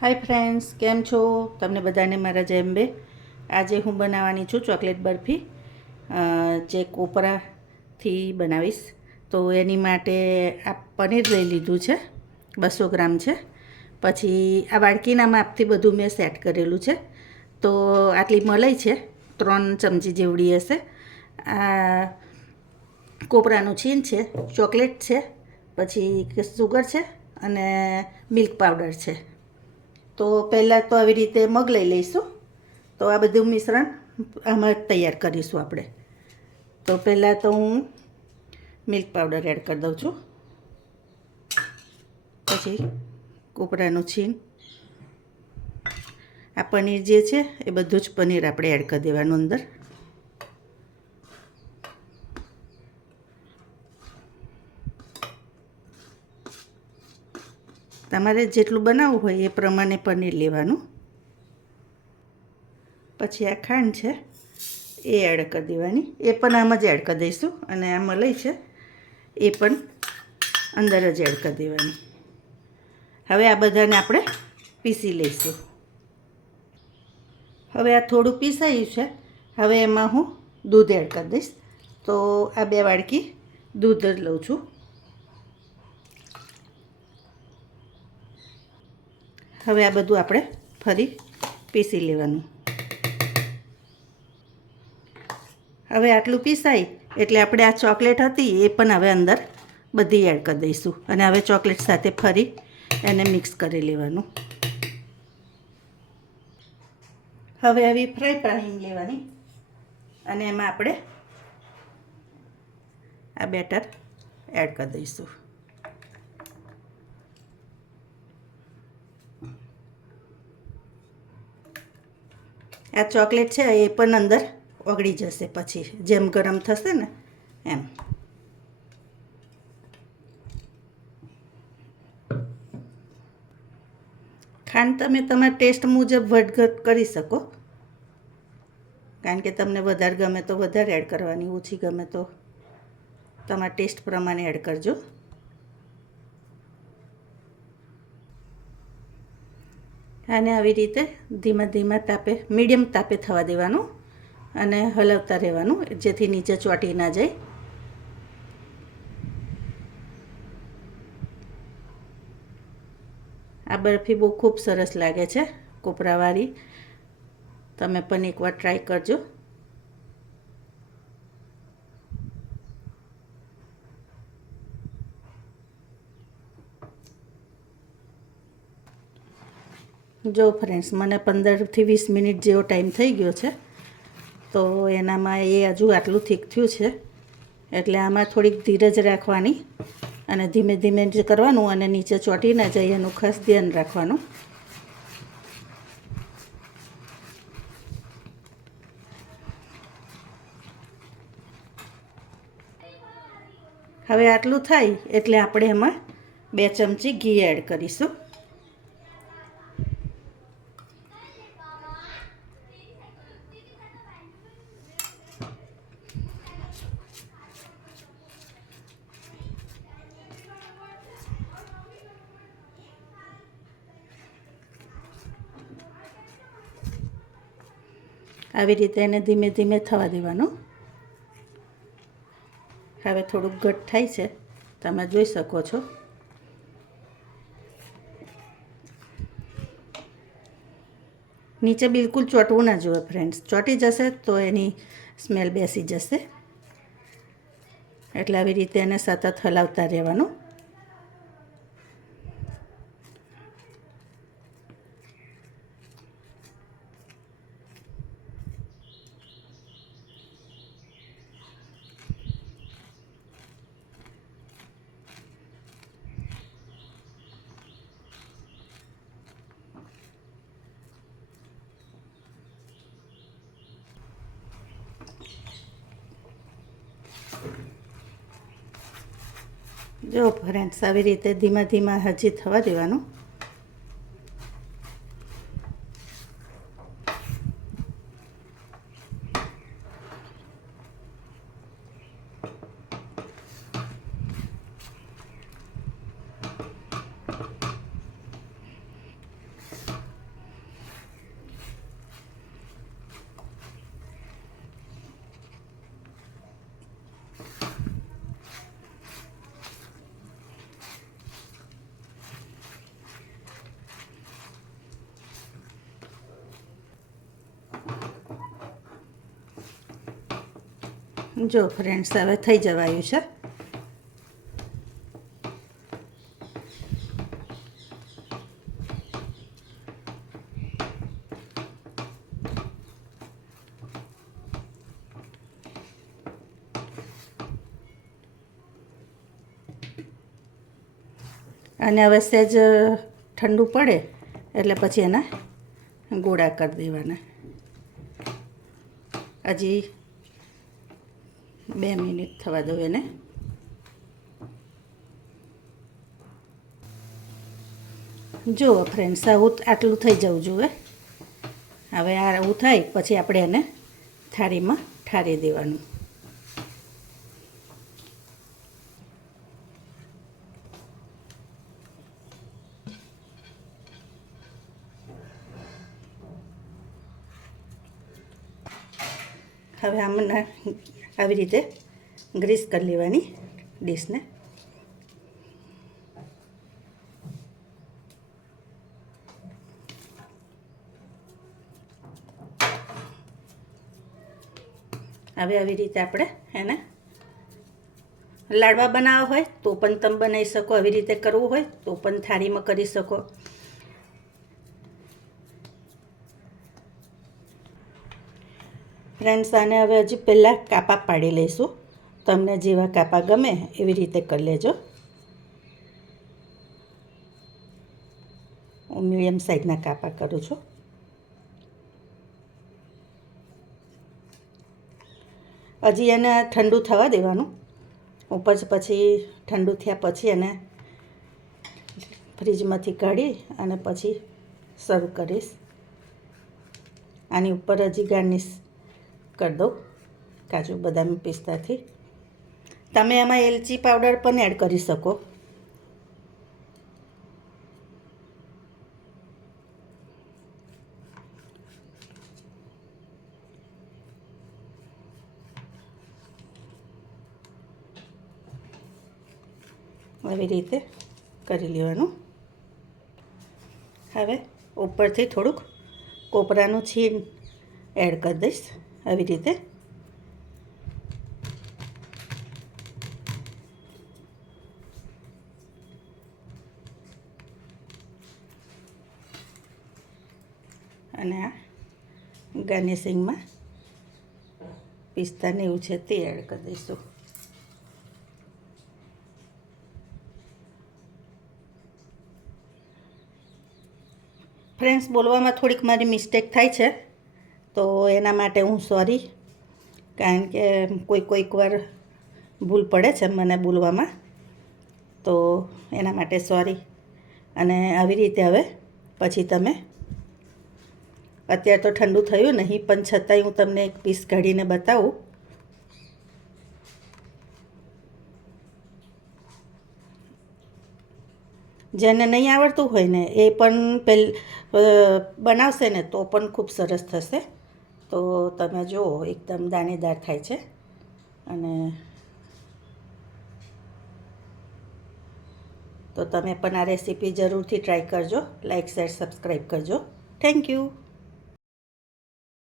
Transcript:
Hi friends કેમ છો? તમને બધાને મારા જેમ બે. આજે હું બનાવવાની છું ચોકલેટ બરફી જે કોપરાથી બનાવીશ. તો એની માટે આ પનીર લઈ લીધું છે, બસો ગ્રામ છે. પછી આ વાડકીના માપથી બધું મેં સેટ કરેલું છે. તો આટલી મલાઈ છે, ત્રણ ચમચી જેવડી હશે. આ કોપરાનું છીન છે, ચોકલેટ છે, પછી સુગર છે અને મિલ્ક પાવડર છે. તો પહેલાં તો આવી રીતે મગ લઈ લઈશું. તો આ બધું મિશ્રણ આમાં તૈયાર કરીશું આપણે. તો પહેલાં તો હું મિલ્ક પાવડર એડ કરી દઉં છું. પછી કોપરાનું છીન આ પનીર જે છે એ બધું જ પનીર આપણે એડ કરી દેવાનું અંદર. તમારે જેટલું બનાવવું હોય એ પ્રમાણે પનીર લેવાનું. પછી આ ખાંડ છે, એ એડ કરી દેવાની. એ પણ આમ જ એડ કરી દઈશું અને આ મલાઈ છે, એ પણ અંદર જ એડ કરી દેવાની. હવે આ બધાને આપણે પીસી લઈશું. હવે આ થોડું પીસાયું છે, હવે એમાં હું દૂધ એડ કરી દઈશ. તો આ બે વાડકી દૂધ જ લઉં છું. હવે આ બધું આપણે ફરી પીસી લેવાનું. હવે આટલું પીસાય એટલે આપણે આ ચોકલેટ હતી એ પણ હવે અંદર બધી એડ કરી દઈશું. અને હવે ચોકલેટ સાથે ફરી એને મિક્સ કરી લેવાનું. હવે આવી ફ્રાય પાણી લેવાની. અને એમાં આપણે આ બેટર એડ કરી દઈશું. આ ચોકલેટ છે, એ પણ અંદર ઓગળી જશે પછી, જેમ ગરમ થશે ને, એમ. ખાંડ તમે તમારા ટેસ્ટ મુજબ વધઘટ કરી શકો. કારણ કે તમને વધારે ગમે તો વધારે એડ કરવાની, ઓછી ગમે તો તમારા ટેસ્ટ પ્રમાણે એડ કરજો. આને આવી રીતે ધીમા ધીમા તાપે, મીડિયમ તાપે થવા દેવાનું અને હલાવતા રહેવાનું, જેથી નીચે ચોટી ના જાય. આ બરફી બહુ ખૂબ સરસ લાગે છે, કોપરાવાળી. તમે પણ એકવાર ટ્રાય કરજો. જો ફ્રેન્ડ્સ મને પંદરથી વીસ મિનિટ જેવો ટાઈમ થઈ ગયો છે. તો એનામાં એ હજુ આટલું થીક થયું છે. એટલે આમાં થોડીક ધીરજ રાખવાની અને ધીમે ધીમે જ કરવાનું અને નીચે ચોંટી ના જાય, એનું ખાસ ધ્યાન રાખવાનું. હવે આટલું થાય એટલે આપણે એમાં બે ચમચી ઘી એડ કરીશું. આવી રીતે એને ધીમે ધીમે થવા દેવાનું. હવે થોડુંક ઘટ થાય છે. તમે જોઈ શકો છો. નીચે બિલકુલ ચોંટવું ના જોઈએ ફ્રેન્ડ્સ ચોંટી જશે તો એની સ્મેલ બેસી જશે. એટલે આવી રીતે એને સતત હલાવતા રહેવાનું. જો ફ્રેન્ડ્સ આવી રીતે ધીમા ધીમા હજી થવા દેવાનું. જો ફ્રેન્ડ્સ હવે થઈ જવાયું છે. અને હવે સહેજ ઠંડુ પડે, એટલે પછી એના ગોળા કરી દેવાના. હજી બે મિનિટ થવા દો એને. જુઓ ફ્રેન્ડ્સ આવું આટલું થઈ જવું જોઈએ. હવે આ આવું થાય, પછી આપણે એને થાળીમાં ઠારી દેવાનું. હવે આમને આવી રીતે ગ્રીસ કરી લેવાની ડીશને. હવે આવી રીતે આપણે એને લાડવા બનાવવા હોય તો પણ તમે બનાવી શકો, આવી રીતે કરવું હોય તો પણ થાળીમાં કરી શકો. ફ્રેન્ડ્સ આને હવે હજી પહેલાં કાપા પાડી લઈશું. તમને જેવા કાપા ગમે એવી રીતે કરી લેજો. હું મીડિયમ સાઇઝના કાપા કરું છું. હજી એને ઠંડુ થવા દેવાનું. ઉપર પછી ઠંડુ થયા પછી એને ફ્રીજમાંથી કાઢી અને પછી સર્વ કરીશ. આની ઉપર હજી ગાર્નિશ કરી દઉં. કાજુ, બદામ, પિસ્તાથી. તમે એમાં એલચી પાવડર પણ એડ કરી શકો. આવી રીતે કરી લેવાનું. હવે ઉપરથી થોડુંક કોપરાનું છીણ એડ કરી દઈશ. આવી રીતે. અને આ ગાર્નિશિંગમાં પિસ્તાને એવું છે તે એડ કરી દઈશું. ફ્રેન્ડ્સ બોલવામાં થોડીક મારી મિસ્ટેક થાય છે. તો એના માટે હું સોરી કારણ કે કોઈ કોઈક વાર ભૂલ પડે છે મને બોલવામાં. તો એના માટે સોરી અને આવી રીતે હવે પછી તમે, અત્યારે તો ઠંડુ થયું નહીં, પણ છતાંય હું તમને એક પીસ કાઢીને બતાવું. જેને નહીં આવડતું હોય ને, એ પણ પેલ બનાવશે ને, તો પણ ખૂબ સરસ થશે. તો તમે જુઓ, એકદમ દાણેદાર થાય છે. અને તો તમે પણ આ રેસીપી જરૂરથી ટ્રાય કરજો લાઇક શેર સબસ્ક્રાઈબ કરજો. Thank you